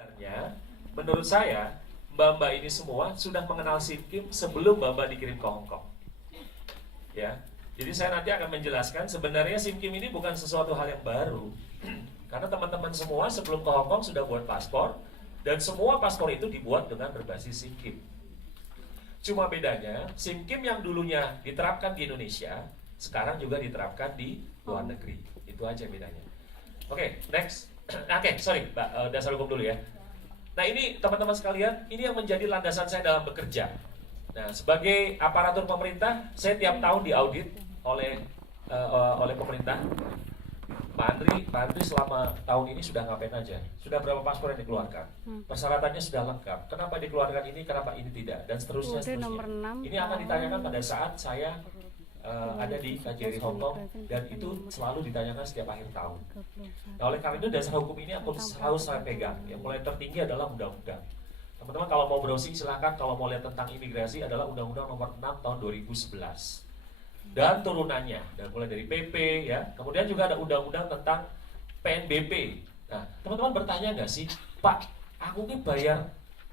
Sebenarnya, menurut saya, mbak-mbak ini semua sudah mengenal SIM sebelum mbak-mbak dikirim ke Hong Kong. Ya, jadi saya nanti akan menjelaskan sebenarnya SIM ini bukan sesuatu hal yang baru. Karena teman-teman semua sebelum ke Hong Kong sudah buat paspor, dan semua paspor itu dibuat dengan berbasis SIM. Cuma bedanya, SIM yang dulunya diterapkan di Indonesia, sekarang juga diterapkan di luar negeri. Itu aja bedanya. Oke, next. Oke, sorry, Mbak, dasar hukum dulu ya. Nah ini teman-teman sekalian, ini yang menjadi landasan saya dalam bekerja. Nah sebagai aparatur pemerintah, saya tiap tahun diaudit oleh pemerintah. Pak Andri selama tahun ini sudah ngapain aja? Sudah berapa paspor yang dikeluarkan? Persyaratannya sudah lengkap. Kenapa dikeluarkan ini, kenapa ini tidak? Dan seterusnya. Ini akan ditanyakan pada saat saya ada di KJRI Hong Kong, dan itu selalu ditanyakan setiap akhir tahun. Nah, oleh karena itu dasar hukum ini aku selalu saya pegang. Yang mulai tertinggi adalah undang-undang. Teman-teman kalau mau browsing silahkan, kalau mau lihat tentang imigrasi adalah Undang-Undang Nomor 6 Tahun 2011 dan turunannya, dan mulai dari PP ya. Kemudian juga ada undang-undang tentang PNBP. Nah, teman-teman bertanya nggak sih, Pak, aku ini bayar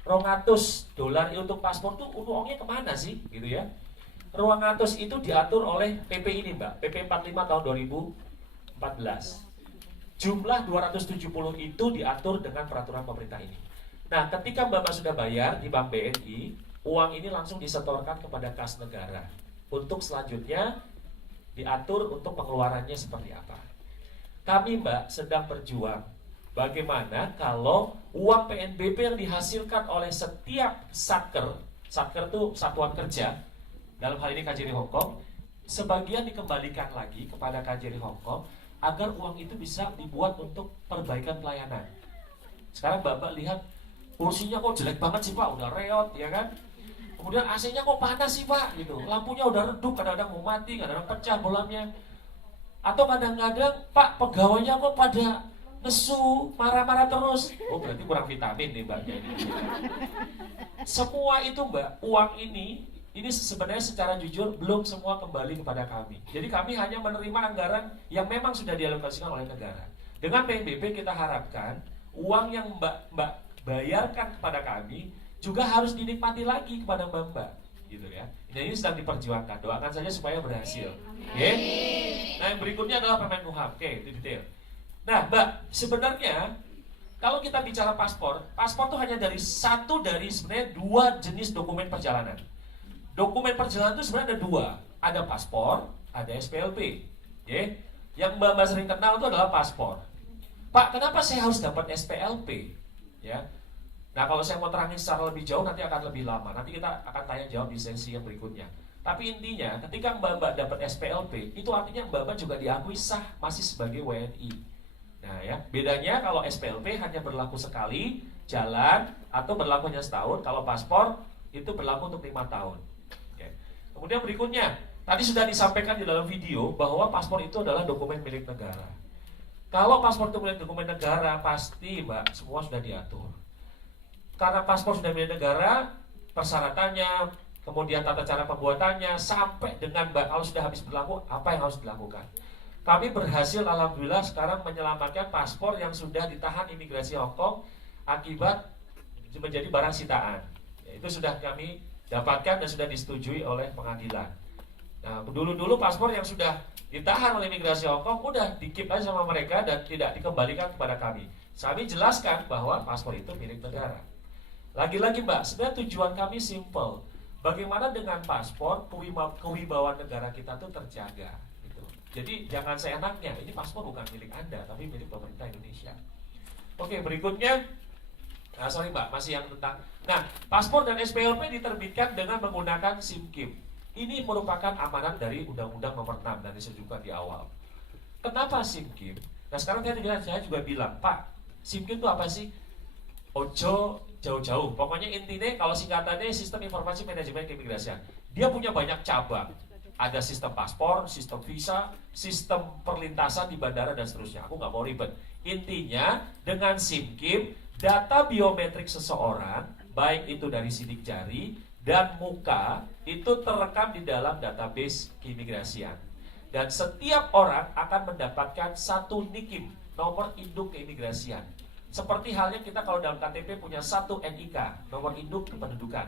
$200 untuk paspor tuh uangnya kemana sih, gitu ya? Ruang atus itu diatur oleh PP ini Mbak, PP 45 tahun 2014. Jumlah 270 itu diatur dengan peraturan pemerintah ini. Nah, ketika Bapak sudah bayar di Bank BNI, uang ini langsung disetorkan kepada kas negara. Untuk selanjutnya diatur untuk pengeluarannya seperti apa. Kami Mbak sedang berjuang bagaimana kalau uang PNBP yang dihasilkan oleh setiap satker itu satuan kerja, dalam hal ini KJRI Hong Kong, sebagian dikembalikan lagi kepada KJRI Hong Kong agar uang itu bisa dibuat untuk perbaikan pelayanan. Sekarang Bapak lihat kursinya kok jelek banget sih Pak, udah reot ya kan. Kemudian AC-nya kok panas sih Pak gitu. Lampunya udah redup, kadang-kadang mau mati, kadang-kadang pecah bolamnya. Atau kadang-kadang Pak pegawainya kok pada nesu, marah-marah terus. Oh berarti kurang vitamin nih Mbak. Semua itu Mbak, uang ini sebenarnya secara jujur belum semua kembali kepada kami. Jadi kami hanya menerima anggaran yang memang sudah dialokasikan oleh negara. Dengan PNBP kita harapkan uang yang Mbak bayarkan kepada kami juga harus dinikmati lagi kepada Mbak, gitu ya. Ini sedang diperjuangkan. Doakan saja supaya berhasil. Oke? Nah yang berikutnya adalah Permen-Kumham. Oke, itu detail. Nah Mbak, sebenarnya kalau kita bicara paspor itu hanya dari sebenarnya 2 jenis dokumen perjalanan. Dokumen perjalanan itu sebenarnya ada 2, ada paspor, ada SPLP. Okay? Yang Mbak sering kenal itu adalah paspor. Pak, kenapa saya harus dapat SPLP? Ya. Nah, kalau saya mau terangin secara lebih jauh nanti akan lebih lama. Nanti kita akan tanya jawab di sesi yang berikutnya. Tapi intinya, ketika Mbak dapat SPLP, itu artinya Mbak juga diakui sah masih sebagai WNI. Nah, ya, bedanya kalau SPLP hanya berlaku sekali jalan atau berlaku hanya setahun. Kalau paspor itu berlaku untuk 5 tahun. Kemudian berikutnya, tadi sudah disampaikan di dalam video bahwa paspor itu adalah dokumen milik negara. Kalau paspor itu milik dokumen negara, pasti Mbak, semua sudah diatur. Karena paspor sudah milik negara, persyaratannya, kemudian tata cara pembuatannya, sampai dengan Mbak, kalau sudah habis berlaku, apa yang harus dilakukan. Kami berhasil, alhamdulillah, sekarang menyelamatkan paspor yang sudah ditahan imigrasi Hong Kong akibat menjadi barang sitaan. Itu sudah kami dapatkan dan sudah disetujui oleh pengadilan. Nah, dulu paspor yang sudah ditahan oleh imigrasi Hong Kong udah di-keep aja sama mereka dan tidak dikembalikan kepada kami. Kami jelaskan bahwa paspor itu milik negara. Lagi-lagi Mbak, sebenarnya tujuan kami simple. Bagaimana dengan paspor kewibawaan negara kita itu terjaga. Gitu. Jadi jangan seenaknya, ini paspor bukan milik Anda, tapi milik pemerintah Indonesia. Oke, berikutnya. Nah, sorry Mbak, masih yang tentang. Nah, paspor dan SPLP diterbitkan dengan menggunakan SIM. Ini merupakan amanat dari Undang-Undang Nomor 6 dan disebutkan di awal. Kenapa SIM? Nah, sekarang saya juga bilang, Pak, SIM itu apa sih? Ojo jauh-jauh. Pokoknya intinya kalau singkatannya Sistem Informasi Manajemen Keimigrasian. Dia punya banyak cabang. Ada sistem paspor, sistem visa, sistem perlintasan di bandara dan seterusnya. Aku nggak mau ribet. Intinya dengan SIM data biometrik seseorang, baik itu dari sidik jari dan muka, itu terekam di dalam database keimigrasian. Dan setiap orang akan mendapatkan satu NIKIM, nomor induk keimigrasian. Seperti halnya kita kalau dalam KTP punya satu NIK, nomor induk kependudukan.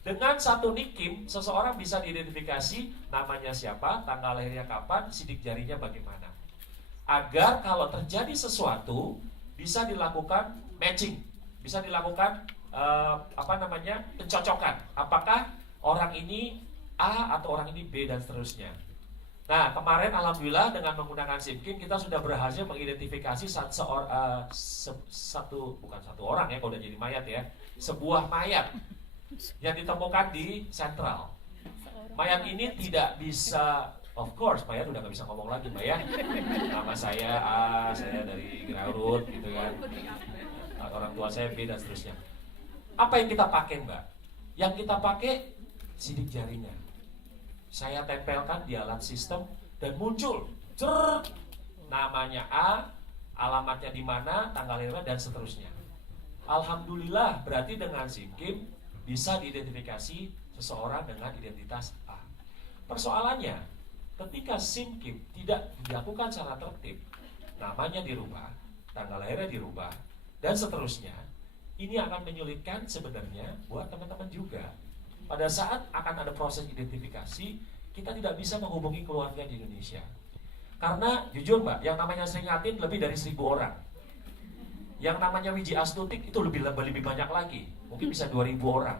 Dengan satu NIKIM, seseorang bisa diidentifikasi namanya siapa, tanggal lahirnya kapan, sidik jarinya bagaimana. Agar kalau terjadi sesuatu bisa dilakukan matching, bisa dilakukan pencocokan. Apakah orang ini A atau orang ini B dan seterusnya. Nah, kemarin alhamdulillah dengan menggunakan SIMKIM kita sudah berhasil mengidentifikasi bukan satu orang ya, kalau udah jadi mayat ya, sebuah mayat yang ditemukan di Sentral. Mayat ini tidak bisa, of course, mayat udah nggak bisa ngomong lagi, Mbak ya. Nama saya A, saya dari Garut, gitu kan. Orang tua saya B dan seterusnya. Apa yang kita pakai, Mbak? Yang kita pakai sidik jarinya. Saya tempelkan di alat sistem dan muncul, namanya A, alamatnya di mana, tanggal lahirnya dan seterusnya. Alhamdulillah, berarti dengan SIMKIM bisa diidentifikasi seseorang dengan identitas A. Persoalannya, ketika SIMKIM tidak dilakukan secara tertib, namanya dirubah, tanggal lahirnya dirubah, dan seterusnya, ini akan menyulitkan sebenarnya buat teman-teman juga. Pada saat akan ada proses identifikasi, kita tidak bisa menghubungi keluarga di Indonesia. Karena jujur Mbak, yang namanya Sri Ngatin lebih dari 1.000 orang. Yang namanya Wiji Astutik itu lebih banyak lagi, mungkin bisa 2.000 orang.